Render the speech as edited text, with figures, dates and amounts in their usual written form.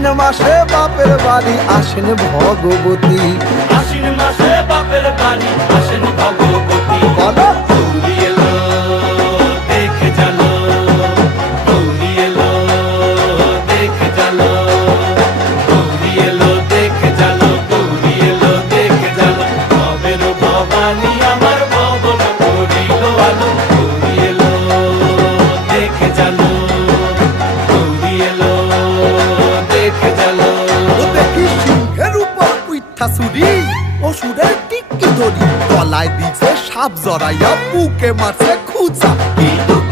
আশ্বিন মাসে বাপের বাড়ি আসেন ভগবতী। আশ্বিন মাসে বাপের বাড়ি আসেন ভগবতী। বলো গৌরী এলো দেখে জানো, গৌরী এলো দেখে জানো, গৌরী এলো দেখে জানো, গৌরী এলো দেখে জানো। ভবের ভবানী আমার ভবন করিল আলো। গৌরী এলো দেখে জানো, গৌরী এলো দেখে জানো। ও দেখি সিংহের উপর উইঠা ছুরি, অসুরের টিকি ধরি, গলায় দিছে সাপ জড়াইয়া বুকে মারছে খুঁচা। কি দুঃখ